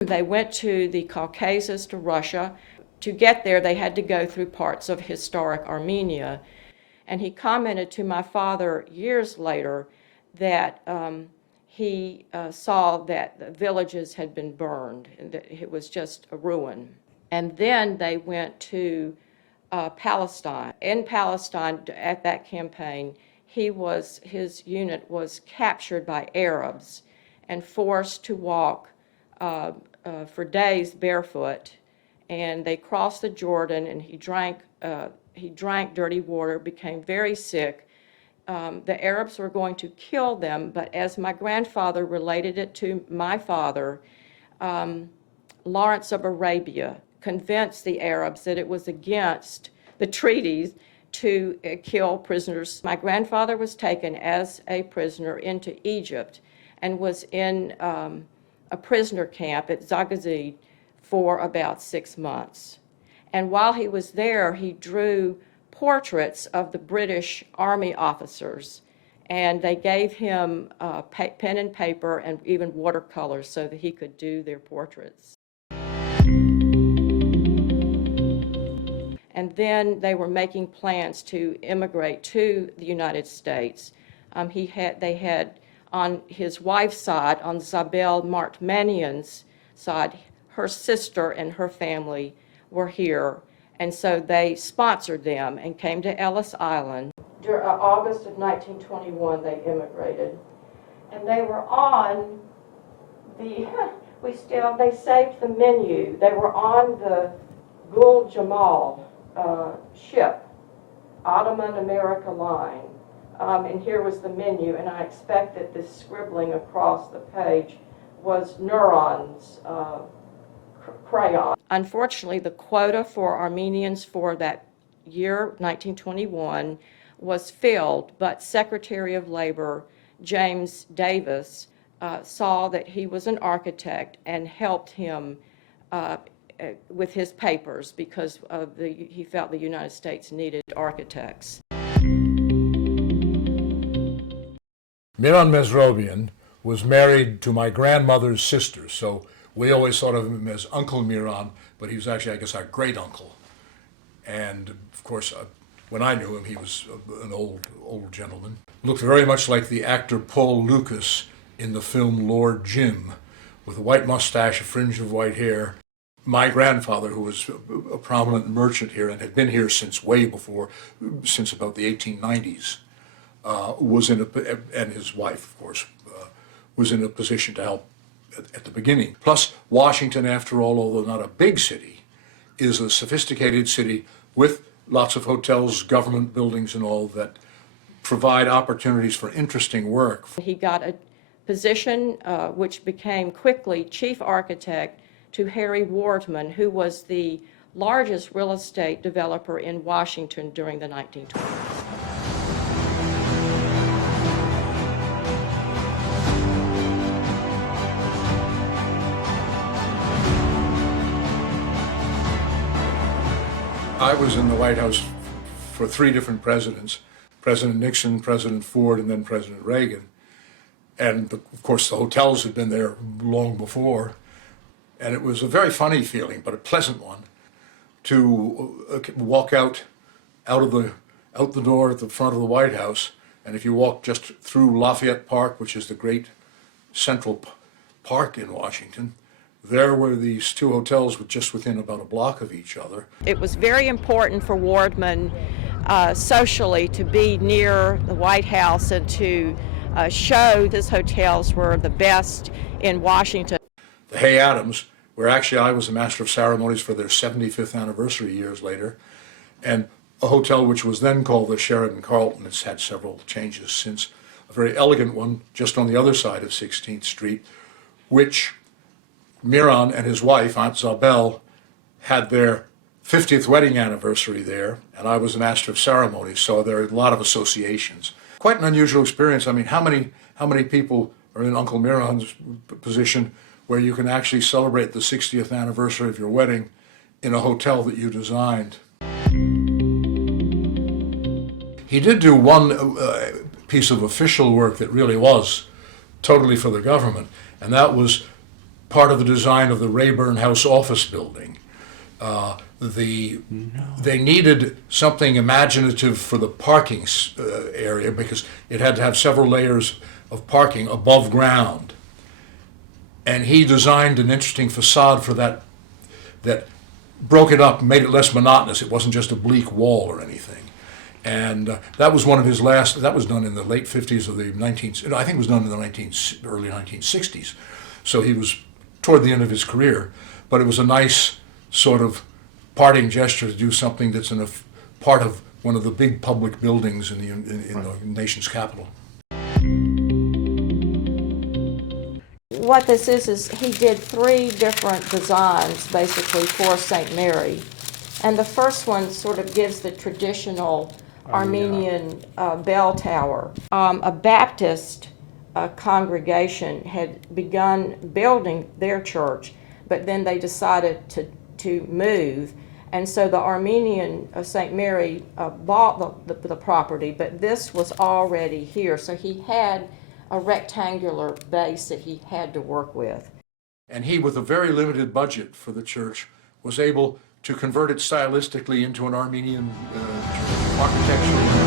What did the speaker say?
They went to the Caucasus, to Russia. To get there, they had to go through parts of historic Armenia. And he commented to my father years later that he saw that the villages had been burned, and that it was just a ruin. And then they went to Palestine. In Palestine, at that campaign, his unit was captured by Arabs and forced to walk for days barefoot. And they crossed the Jordan, and he drank dirty water, became very sick. The Arabs were going to kill them, but as my grandfather related it to my father, Lawrence of Arabia convinced the Arabs that it was against the treaties to kill prisoners. My grandfather was taken as a prisoner into Egypt and was in a prisoner camp at Zagazig for about 6 months. And while he was there, he drew portraits of the British Army officers, and they gave him pen and paper and even watercolors so that he could do their portraits. And then they were making plans to immigrate to the United States. They had on his wife's side, on Zabel Armenian's side, her sister and her family were here, and so they sponsored them and came to Ellis Island. During August of 1921, they immigrated, and they were on the, they saved the menu. They were on the Gul Jamal ship, Ottoman-American line. And here was the menu, and I expect that this scribbling across the page was Neuron's crayon. Unfortunately, the quota for Armenians for that year, 1921, was filled, but Secretary of Labor James Davis saw that he was an architect and helped him with his papers because he felt the United States needed architects. Mihran Mesrobian was married to my grandmother's sister, so we always thought of him as Uncle Mihran, but he was actually, I guess, our great uncle. And of course, when I knew him, he was an old gentleman. Looked very much like the actor Paul Lucas in the film Lord Jim, with a white mustache, a fringe of white hair. My grandfather, who was a prominent merchant here and had been here since way before, since about the 1890s, and his wife, of course, was in a position to help at the beginning. Plus, Washington, after all, although not a big city, is a sophisticated city with lots of hotels, government buildings, and all that provide opportunities for interesting work. He got a position which became quickly chief architect to Harry Wardman, who was the largest real estate developer in Washington during the 1920s. I was in the White House for 3 different presidents, President Nixon, President Ford, and then President Reagan. And of course, the hotels had been there long before. And it was a very funny feeling, but a pleasant one, to walk out the door at the front of the White House. And if you walk just through Lafayette Park, which is the great central park in Washington, there were these 2 hotels just within about a block of each other. It was very important for Wardman socially to be near the White House and to show his hotels were the best in Washington. The Hay Adams, where actually I was the master of ceremonies for their 75th anniversary years later, and a hotel which was then called the Sheraton Carlton. It's had several changes since. A very elegant one just on the other side of 16th Street, which Mihran and his wife, Aunt Zabel, had their 50th wedding anniversary there, and I was the master of ceremonies, so there are a lot of associations. Quite an unusual experience. I mean, how many people are in Uncle Mihran's position where you can actually celebrate the 60th anniversary of your wedding in a hotel that you designed? He did do one piece of official work that really was totally for the government, and that was part of the design of the Rayburn House office building. They needed something imaginative for the parking area because it had to have several layers of parking above ground. And he designed an interesting facade for that broke it up, made it less monotonous. It wasn't just a bleak wall or anything. And that was one of his last, that was done in the late 50s of the 19th, I think it was done in the early 1960s. So he was toward the end of his career, but it was a nice sort of parting gesture to do something that's in a part of one of the big public buildings in the nation's capital. What this is he did 3 different designs basically for St. Mary. And the first one sort of gives the traditional Armenian bell tower. A Baptist congregation had begun building their church, but then they decided to move. And so the Armenian St. Mary bought the property, but this was already here. So he had a rectangular base that he had to work with. And he, with a very limited budget for the church, was able to convert it stylistically into an Armenian architecture.